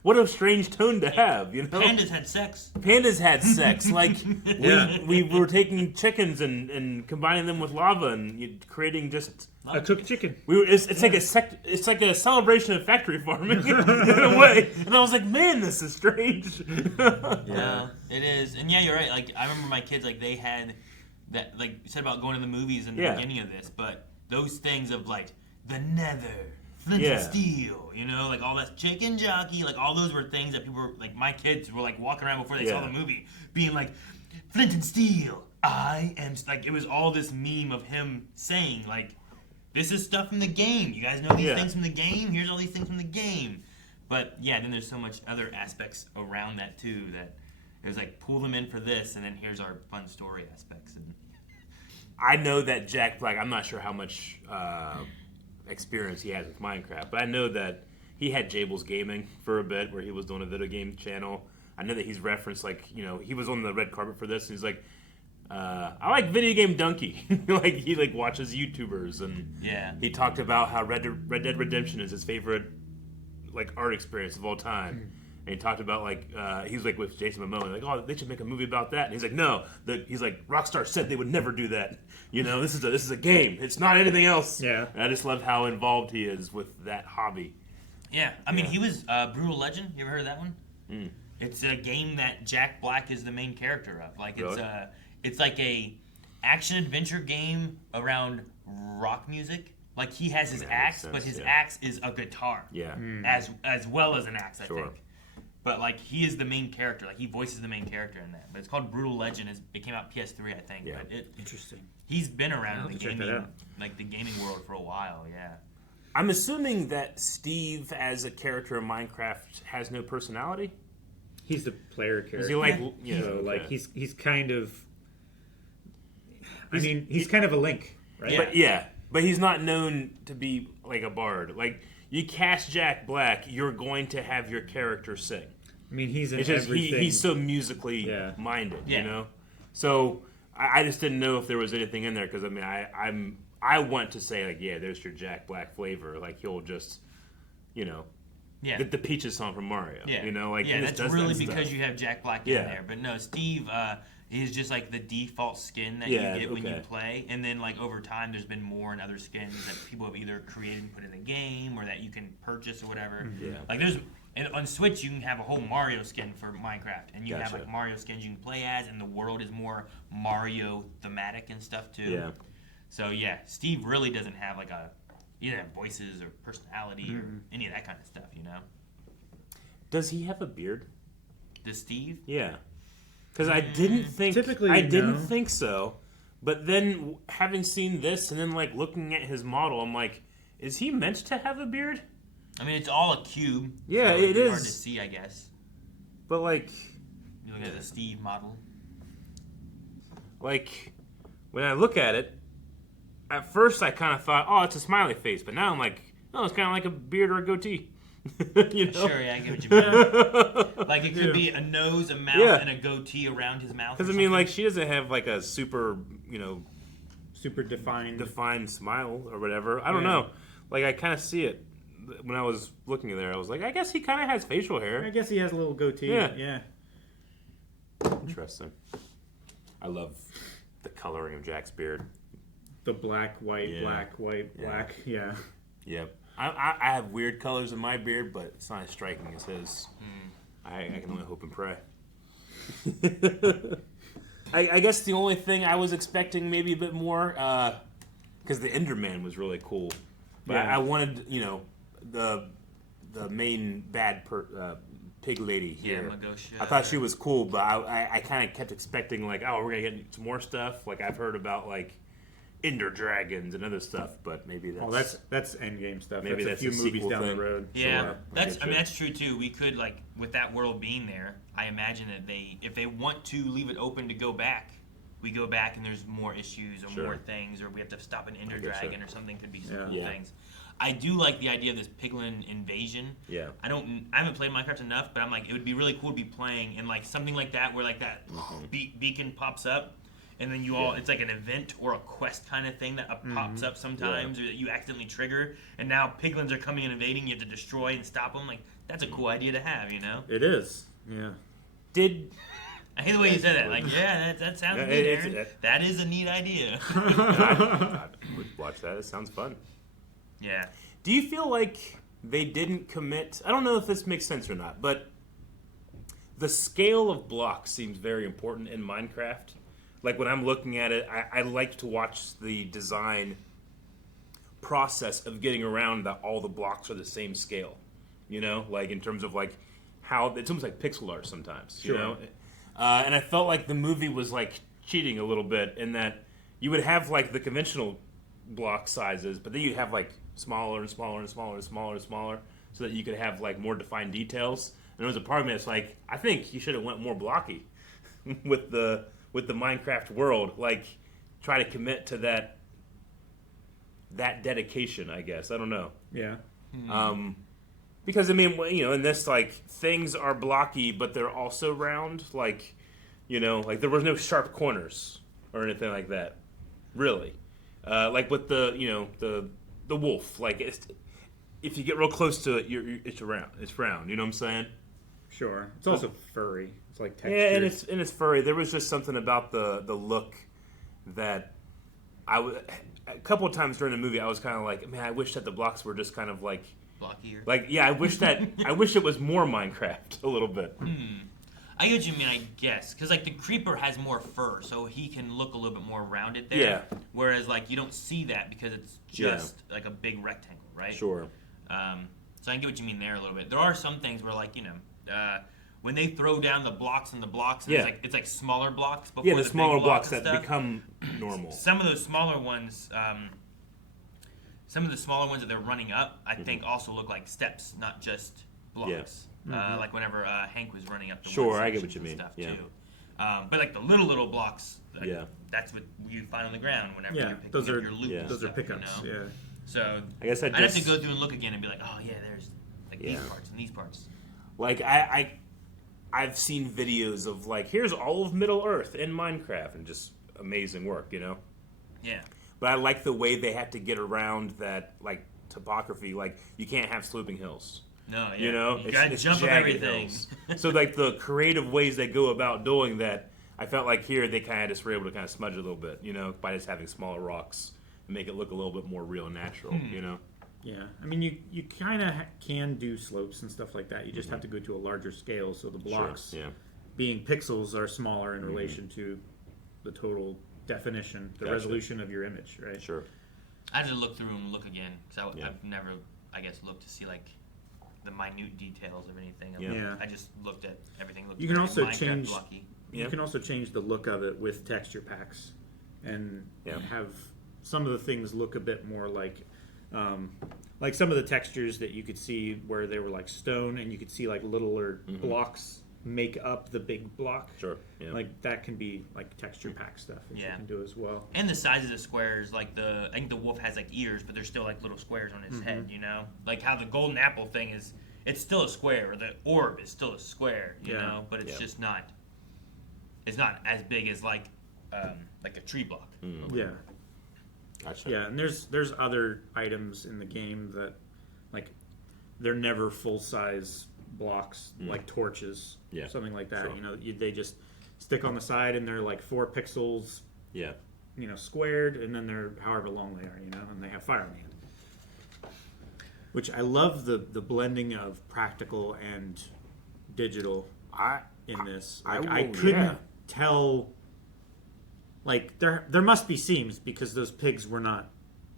what a strange tone to have, Pandas had sex. Pandas had sex. Like, we were taking chickens and combining them with lava and creating just... A cooked chicken. It's like a celebration of factory farming in a way. And I was like, man, this is strange. Yeah, it is. And yeah, you're right. Like, I remember my kids, like, they had that, like, you said about going to the movies in the beginning of this, but those things of, like, the nether... Flint and Steel, like all that chicken jockey, like all those were things that people were, like my kids were like walking around before they saw the movie, being like, Flint and Steel, I am, like it was all this meme of him saying like, this is stuff from the game, you guys know these things from the game, here's all these things from the game. But yeah, then there's so much other aspects around that too, that it was like, pull them in for this, and then here's our fun story aspects. And I know that Jack Black, I'm not sure how much... experience he has with Minecraft, but I know that he had Jable's Gaming for a bit where he was doing a video game channel. I know that he's referenced he was on the red carpet for this and he's like, I like video game donkey. Like he watches YouTubers and he talked about how Red Dead Redemption is his favorite art experience of all time. And he talked about he was with Jason Momoa, like, oh, they should make a movie about that. And he's like, no, he's like, Rockstar said they would never do that. This is a game. It's not anything else. Yeah. And I just love how involved he is with that hobby. Yeah, I mean, he was Brutal Legend. You ever heard of that one? Mm. It's a game that Jack Black is the main character of. Like it's like a action adventure game around rock music. Like he has his axe, but his axe is a guitar. Yeah. As well as an axe, I think. But like he is the main character, like he voices the main character in that. But it's called Brutal Legend. It came out PS3, I think. Yeah. But interesting. He's been around in the gaming world for a while. Yeah. I'm assuming that Steve, as a character in Minecraft, has no personality. He's the player character. Is he like he's kind of. I mean, he's kind of a Link, right? Yeah. But he's not known to be like a bard. Like you cast Jack Black, you're going to have your character sing. I mean, he's in everything. He's so musically minded, So I just didn't know if there was anything in there because I mean I want to say like there's your Jack Black flavor. Like he'll just, the Peaches song from Mario. Yeah, that's really because you have Jack Black in there. But no, Steve is just like the default skin that you get when you play, and then like over time, there's been more and other skins that people have either created and put in the game or that you can purchase or whatever. Yeah, like there's. And on Switch, you can have a whole Mario skin for Minecraft, and you have like Mario skins you can play as, and the world is more Mario thematic and stuff too. Yeah. So yeah, Steve really doesn't have like either voices or personality or any of that kind of stuff, Does he have a beard? Does Steve? Yeah. Because I didn't think didn't think so, but then having seen this and then like looking at his model, I'm like, is he meant to have a beard? I mean, it's all a cube. Yeah, so it is hard to see, I guess. But like, you look at the Steve model. Like, when I look at it, at first I kind of thought, oh, it's a smiley face, but now I'm like, oh, it's kind of like a beard or a goatee. Sure, yeah, I get what you mean. Like it could be a nose, a mouth, and a goatee around his mouth. Because I mean, like she doesn't have like a super, super defined smile or whatever. I don't know. Like I kind of see it when I was looking at there. I was like, I guess he kind of has facial hair. I guess he has a little goatee. Yeah. Interesting. I love the coloring of Jack's beard. The black, white, black, white, black. Yeah. Yep. I have weird colors in my beard, but it's not as striking as his. I can only hope and pray. I guess the only thing I was expecting maybe a bit more, because the Enderman was really cool, but Yeah. I wanted, the main bad pig lady here. Magosha. I thought she was cool, but I kind of kept expecting like, oh, we're gonna get some more stuff. Like I've heard about like Ender dragons and other stuff, but maybe that's endgame stuff. Maybe that's a few a movies sequel down thing. the road. Yeah, Sure. that's true too. We could like with that world being there. I imagine that if they want to leave it open to go back, we go back and there's more issues or more things, or we have to stop an Ender dragon or something. Could be some cool things. I do like the idea of this piglin invasion. Yeah. I haven't played Minecraft enough, but I'm like, it would be really cool to be playing in like something like that where like that beacon pops up, and then it's like an event or a quest kind of thing that pops up sometimes, or that you accidentally trigger, and now piglins are coming and invading. You have to destroy and stop them. Like that's a cool idea to have, It is. Yeah. I hate the way you said that. Like, that sounds good, Aaron. That is a neat idea. I would watch that. It sounds fun. Yeah. Do you feel like they didn't commit? I don't know if this makes sense or not, but the scale of blocks seems very important in Minecraft. Like when I'm looking at it, I like to watch the design process of getting around that all the blocks are the same scale. Like in terms of like how it's almost like pixel art sometimes. Sure. And I felt like the movie was like cheating a little bit in that you would have like the conventional block sizes, but then you have like smaller and smaller and smaller and smaller and smaller, so that you could have like more defined details. And there was a part of me that's like, I think you should have went more blocky with the Minecraft world. Like, try to commit to that dedication. I guess I don't know. Yeah. Because I mean, in this like things are blocky, but they're also round. Like, like there was no sharp corners or anything like that, really. Like with the wolf, like if you get real close to it, it's round. It's round. You know what I'm saying? Sure. It's also furry. It's like textured. Yeah, and it's furry. There was just something about the look that a couple of times during the movie I was kind of like, man, I wish that the blocks were just kind of like blockier. Like, yeah, I wish it was more Minecraft a little bit. I get what you mean, I guess, because like the creeper has more fur, so he can look a little bit more rounded there. Yeah. Whereas like you don't see that because it's just like a big rectangle, right? Sure. So I get what you mean there a little bit. There are some things where like when they throw down the blocks and it's like smaller blocks. Before the smaller blocks that stuff. become normal. Some of those smaller ones. Some of the smaller ones that they're running up, I think, also look like steps, not just blocks. Like whenever Hank was running up the Sure, I get what you mean. Stuff too. But like the little blocks, like, that's what you find on the ground whenever you're picking up your loot. and Those are stuff, pickups. Yeah. So I guess I'd have to go through and look again and be like, oh yeah, there's like these parts and these parts. Like I've seen videos of like, here's all of Middle Earth in Minecraft, and just amazing work, Yeah. But I like the way they have to get around that like topography. Like you can't have sloping hills. No, yeah. You gotta jump up jagged everything. hills. So like the creative ways they go about doing that, I felt like here they kind of just were able to kind of smudge it a little bit, by just having smaller rocks and make it look a little bit more real and natural, Yeah, I mean you kind of can do slopes and stuff like that. You just have to go to a larger scale, so the blocks, being pixels, are smaller in relation to the total definition, the resolution of your image, right? Sure. I have to look through and look again because I've never, I guess, looked to see like the minute details of anything. I just looked at everything. You can also Minecraft change. blocky. You can also change the look of it with texture packs, and have some of the things look a bit more like some of the textures that you could see where they were like stone, and you could see like littler blocks make up the big block. Sure. Yeah. Like that can be like texture pack stuff that you can do as well. And the size of the squares, like I think the wolf has like ears, but there's still like little squares on his head. Like how the golden apple thing is. It's still a square, or the orb is still a square. But it's just not. It's not as big as like a tree block. Yeah. Gotcha. Yeah, and there's other items in the game that, like, they're never full size blocks, like torches, something like that. Sure. They just stick on the side, and they're like 4 pixels, squared, and then they're however long they are, and they have fire on the end. Which I love the blending of practical and digital in this. Like, I couldn't tell. Like there must be seams because those pigs were not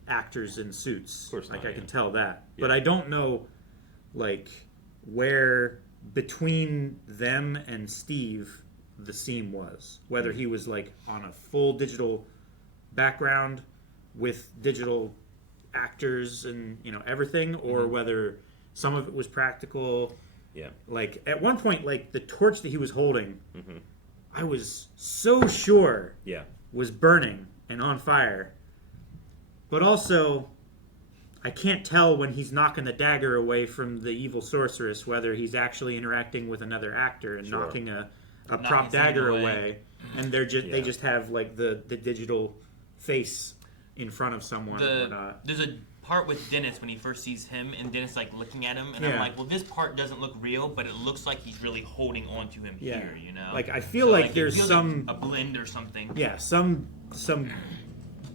actors in suits. Of course not, I can tell that. Yeah. But I don't know like where between them and Steve the seam was. Whether he was like on a full digital background with digital actors and everything, or whether some of it was practical. Yeah. Like at one point, like the torch that he was holding, I was so sure was burning and on fire. But also, I can't tell when he's knocking the dagger away from the evil sorceress whether he's actually interacting with another actor and knocking a prop dagger away. And they're just they just have like the digital face in front of someone or not. There's a part with Dennis when he first sees him, and Dennis like looking at him, and I'm like, well, this part doesn't look real, but it looks like he's really holding on to him here, Like I feel like there's some like a blend or something. Yeah, some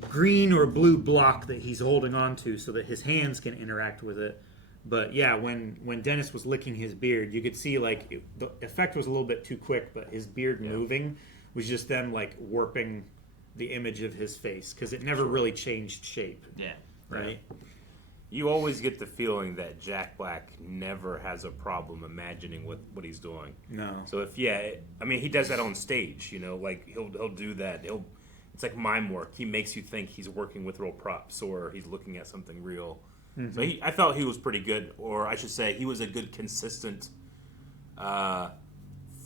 green or blue block that he's holding on to so that his hands can interact with it. But yeah, when Dennis was licking his beard, you could see like the effect was a little bit too quick, but his beard moving was just them like warping the image of his face because it never really changed shape. Yeah. Right? You always get the feeling that Jack Black never has a problem imagining what he's doing. No. So if he does that on stage, like he'll do that. It's like mime work. He makes you think he's working with real props or he's looking at something real. Mm-hmm. So I felt he was pretty good, or I should say he was a good consistent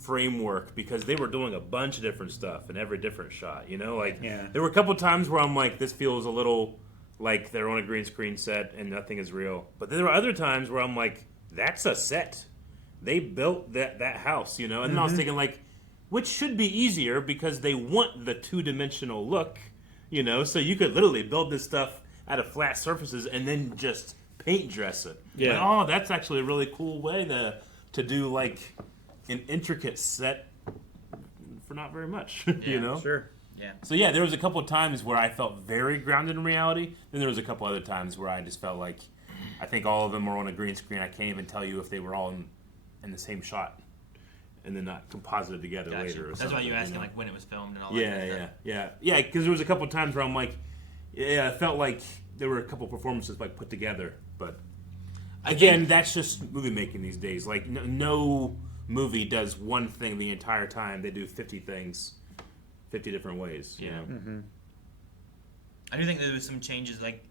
framework because they were doing a bunch of different stuff in every different shot. There were a couple times where I'm like, this feels a little like they're on a green screen set and nothing is real. But there were other times where I'm like, that's a set. They built that house, And then I was thinking like, which should be easier because they want the two-dimensional look, So you could literally build this stuff out of flat surfaces and then just paint dress it. Yeah. Like, that's actually a really cool way to do like an intricate set for not very much, Sure. Yeah. So yeah, there was a couple of times where I felt very grounded in reality. Then there was a couple other times where I just felt like I think all of them were on a green screen. I can't even tell you if they were all in the same shot and then not composited together later. Or That's something, why you're asking like when it was filmed and all that. Yeah. Because there was a couple of times where I'm like, I felt like there were a couple of performances like put together. But again, that's just movie making these days. Like no movie does one thing the entire time. They do 50 things. 50 different ways. I do think there was some changes. Like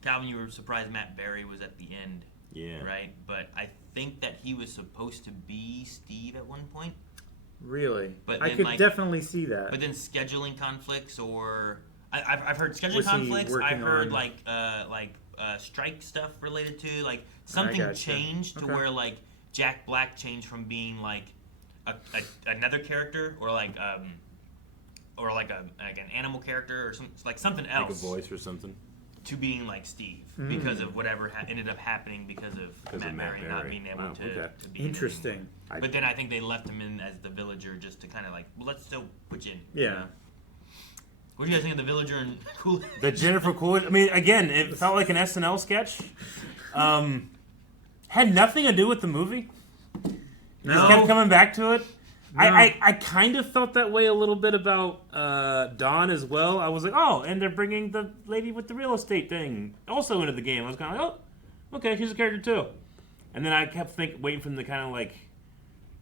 Calvin, you were surprised Matt Berry was at the end. Yeah. Right? But I think that he was supposed to be Steve at one point. Really? But I could definitely see that. But then scheduling conflicts, or I've heard scheduling conflicts. I heard strike stuff related to like something changed to where like Jack Black changed from being like another character or like an animal character or something else, like a voice or something, to being like Steve because of whatever ended up happening because of Matt Berry not being able to be interesting. But then I think they left him in as the villager just to kind of like, well, let's still put you in. Yeah. What do you guys think of the villager and Coolidge? The Jennifer Coolidge. I mean, again, it felt like an SNL sketch. Had nothing to do with the movie. No. Just kept coming back to it. No. I kind of felt that way a little bit about Dawn as well. I was like, and they're bringing the lady with the real estate thing also into the game. I was kind of like, okay, she's a character too. And then I kept waiting for them to kind of like,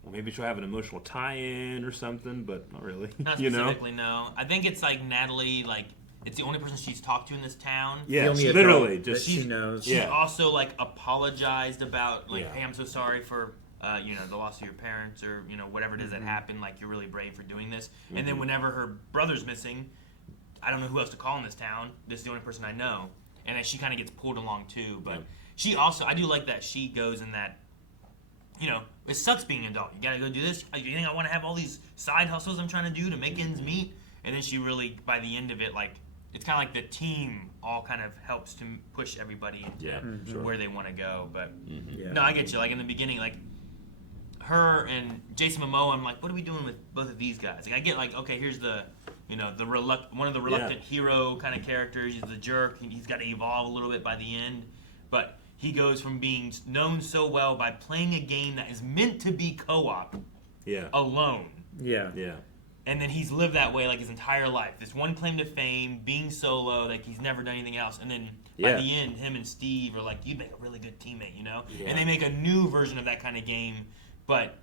well, maybe she'll have an emotional tie-in or something, but not really. Not specifically, no. I think it's like Natalie, like, it's the only person she's talked to in this town. Yeah, literally. Just she knows. She also, like, apologized about, like, hey, I'm so sorry for... the loss of your parents or, whatever it is that happened, like, you're really brave for doing this. And then whenever her brother's missing, I don't know who else to call in this town. This is the only person I know. And then she kind of gets pulled along, too. But she also, I do like that she goes in that, it sucks being an adult. You got to go do this. You think I want to have all these side hustles I'm trying to do to make ends meet? And then she really, by the end of it, like, it's kind of like the team all kind of helps to push everybody into where they want to go. But, no, I get you. Like, in the beginning, like, her and Jason Momoa, I'm like, what are we doing with both of these guys? Like, I get like, okay, here's the, one of the reluctant hero kind of characters. He's the jerk. He's got to evolve a little bit by the end, but he goes from being known so well by playing a game that is meant to be co-op alone. Yeah. Yeah. And then he's lived that way like his entire life. This one claim to fame, being solo, like he's never done anything else. And then by the end, him and Steve are like, you'd make a really good teammate, you know? Yeah. And they make a new version of that kind of game, but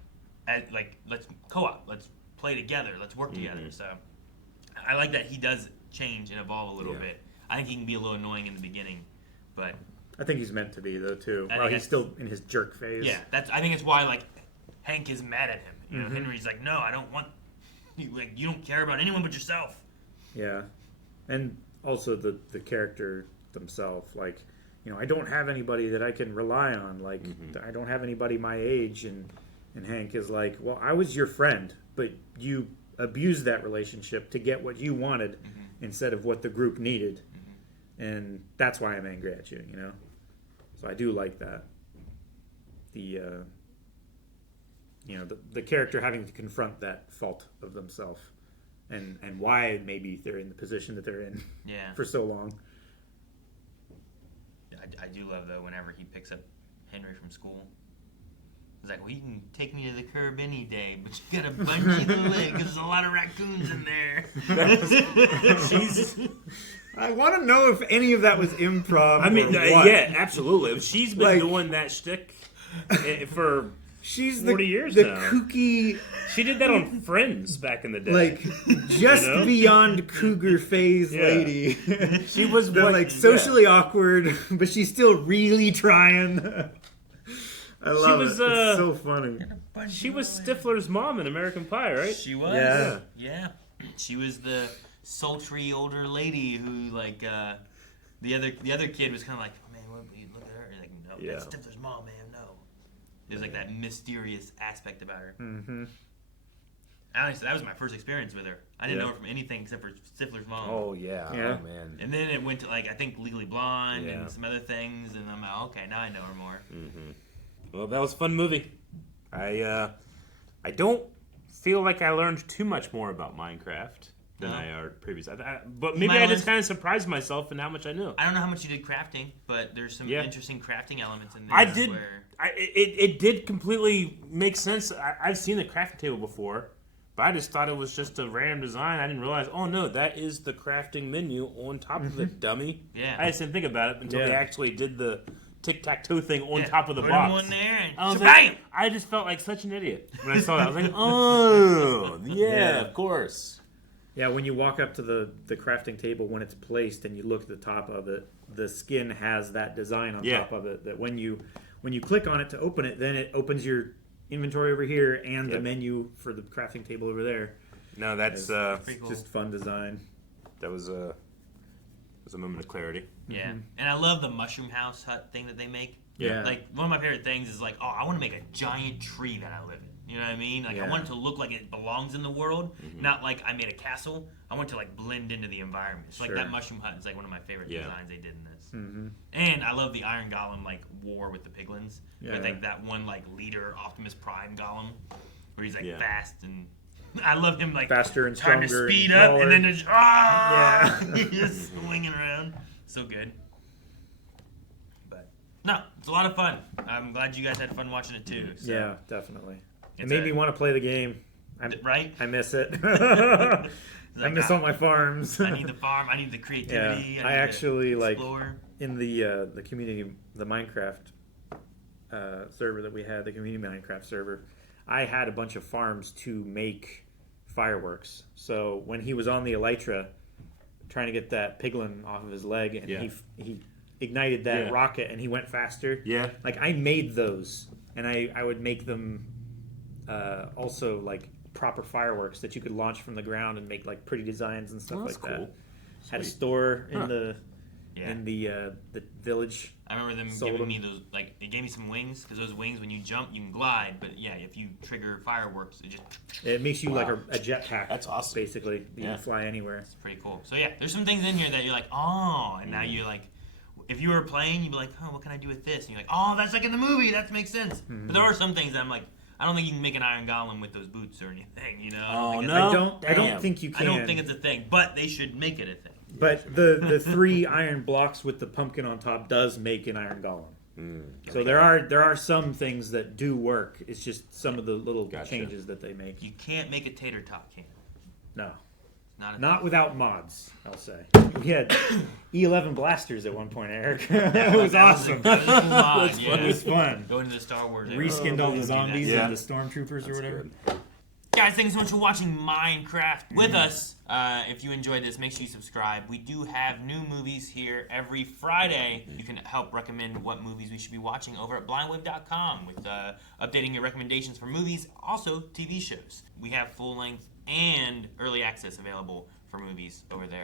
let's co-op, let's play together, let's work together. So I like that he does change and evolve a little bit. I think he can be a little annoying in the beginning, but I think he's meant to be though too. I Well, think he's still in his jerk phase. yeah, I think it's why like Hank is mad at him. You know, Henry's like, no, I don't want you. Like, you don't care about anyone but yourself. Yeah, and also the character themselves. Like, you know, I don't have anybody that I can rely on. Like, I don't have anybody my age. And Hank is like, well, I was your friend, but you abused that relationship to get what you wanted instead of what the group needed. And that's why I'm angry at you, you know? So I do like that. You know, the character having to confront that fault of themselves and why maybe they're in the position that they're in for so long. I do love, though, whenever he picks up Henry from school. He's like, well, you can take me to the curb any day, but you gotta bungee the leg because there's a lot of raccoons in there. I want to know if any of that was improv. I mean, or what. yeah, absolutely. She's been Like- doing that shtick for She's 40 years the now. kooky, She did that on Friends back in the day. like just You know? beyond cougar phase lady. She was the, what- like socially awkward, but she's still really trying. I love was, it. It's so funny. She was Stifler's mom in American Pie, right? She was. Yeah. Yeah. She was the sultry older lady who, like, the other kid was kind of like, oh, man, what, you look at her. He's like, no, that's Stifler's mom, man, no. There's like that mysterious aspect about her. Mm-hmm. Honestly, that was my first experience with her. I didn't know her from anything except for Stifler's mom. Oh, yeah. Yeah. Oh, man. And then it went to, like, I think Legally Blonde Yeah. and some other things, and I'm like, okay, now I know her more. Well, that was a fun movie. I don't feel like I learned too much more about Minecraft than I heard previously. But maybe I just kind of surprised myself in how much I knew. I don't know how much you did crafting, but there's some interesting crafting elements in there. I did. Where... It did completely make sense. I've seen the crafting table before, but I just thought it was just a random design. I didn't realize, oh no, that is the crafting menu on top of it, dummy. Yeah. I just didn't think about it until they actually did the tic-tac-toe thing on top of the put box. them on there and I was bam! like, I just felt like such an idiot when I saw that. I was like, oh, yeah, of course. Yeah, when you walk up to the crafting table, when it's placed and you look at the top of it, the skin has that design on top of it. That when you click on it to open it, then it opens your inventory over here and the menu for the crafting table over there. No, that's cool. Just fun design. That was a moment of clarity. Yeah, and I love the mushroom house hut thing that they make. Yeah. Like, one of my favorite things is like, oh, I want to make a giant tree that I live in. You know what I mean? Like, I want it to look like it belongs in the world, not like I made a castle. I want it to, like, blend into the environment. So, like, that mushroom hut is, like, one of my favorite designs they did in this. And I love the Iron Golem, like, war with the piglins. Yeah. With, like, that one, like, leader, Optimus Prime Golem, where he's, like, fast and... I love him, like, faster and trying to stronger speed and up, taller. and then just, he's just swinging around. So good. But, no, it's a lot of fun. I'm glad you guys had fun watching it, too. So. Yeah, definitely. It It's made me want to play the game. Right? I miss it. Like, I miss all my farms. I need the farm. I need the creativity. Yeah, I I need actually to like explore. in the community, the Minecraft server that we had, the community Minecraft server. I had a bunch of farms to make fireworks. So when he was on the elytra, trying to get that piglin off of his leg, and he ignited that rocket, and he went faster. Yeah, like I made those, and I would make them also like proper fireworks that you could launch from the ground and make like pretty designs and stuff like that. Had a store in the village. I remember them Sold giving them. me those, like, it gave me some wings, because those wings, when you jump, you can glide, but yeah, if you trigger fireworks, It makes you like a jetpack. That's awesome. Basically, you can fly anywhere. It's pretty cool. So yeah, there's some things in here that you're like, oh, and now you're like, if you were playing, you'd be like, oh, what can I do with this? And you're like, oh, that's like in the movie, that makes sense. But there are some things that I'm like, I don't think you can make an Iron Golem with those boots or anything, you know? I don't think you can. I don't think it's a thing, but they should make it a thing. But the 3 iron blocks with the pumpkin on top does make an Iron Golem. So there are some things that do work. It's just some of the little changes that they make. You can't make a tater tot can. No. Not without mods, I'll say. We had E11 blasters at one point, Eric. It was awesome. It was fun. Going to the Star Wars. Reskinned all the zombies and the stormtroopers or whatever. Guys, thanks so much for watching Minecraft with us. If you enjoyed this, make sure you subscribe. We do have new movies here every Friday. You can help recommend what movies we should be watching over at blindwave.com with updating your recommendations for movies, also TV shows. We have full-length and early access available for movies over there.